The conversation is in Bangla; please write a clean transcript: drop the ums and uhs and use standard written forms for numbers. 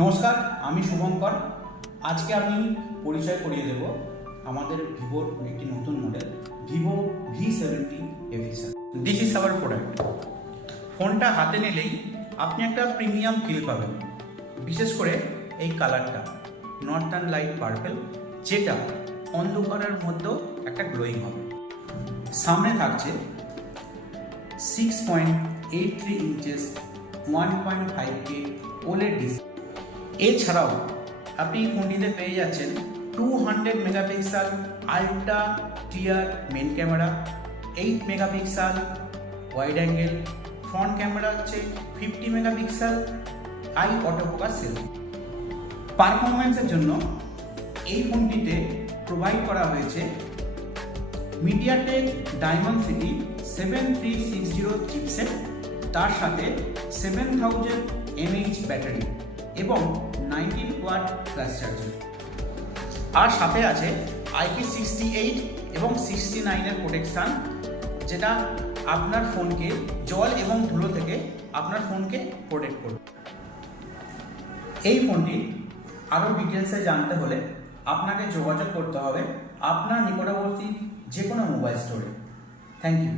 নমস্কার, আমি শুভঙ্কর। আজকে আমি পরিচয় করিয়ে দেব আমাদের ভিভোর একটি নতুন model Vivo V70 FE7। This is our product. ফোনটা হাতে নিলেই আপনি একটা প্রিমিয়াম ফিল পাবেন, বিশেষ করে এই কালারটা নর্থার্ন লাইট পার্পল, যেটা অন্ধকারের মধ্যেও একটা গ্লোয়িং হবে। সামনে থাকছে 6.83 ইঞ্চেস 1.5K OLED ডিসপ্লে। এছাড়াও আপনি ফোনটিতে পেয়ে যাচ্ছেন 200 megapixel ultra tier main camera, 8 megapixel wide angle front camera হচ্ছে 50 মেগাপিক্সেল আই অটোফোকাস সেলফি। পারফরমেন্সের জন্য এই ফোনটিতে প্রোভাইড করা হয়েছে মিডিয়াটেক ডায়মন্ডসিটি 7360 চিপসেট, তার সাথে 7000 mAh ব্যাটারি এবং 19 ওয়াট ফ্ল্যাশ চার্জার। আর সাথে আছে IP68 এবং 69 এর প্রোটেকশান, যেটা আপনার ফোনকে জল এবং ধুলো থেকে আপনার ফোনকে প্রোটেক্ট করবে। এই ফোনটি আরও ডিটেলসে জানতে হলে আপনাকে যোগাযোগ করতে হবে আপনার নিকটবর্তী যে কোনো মোবাইল স্টোরে। Thank you.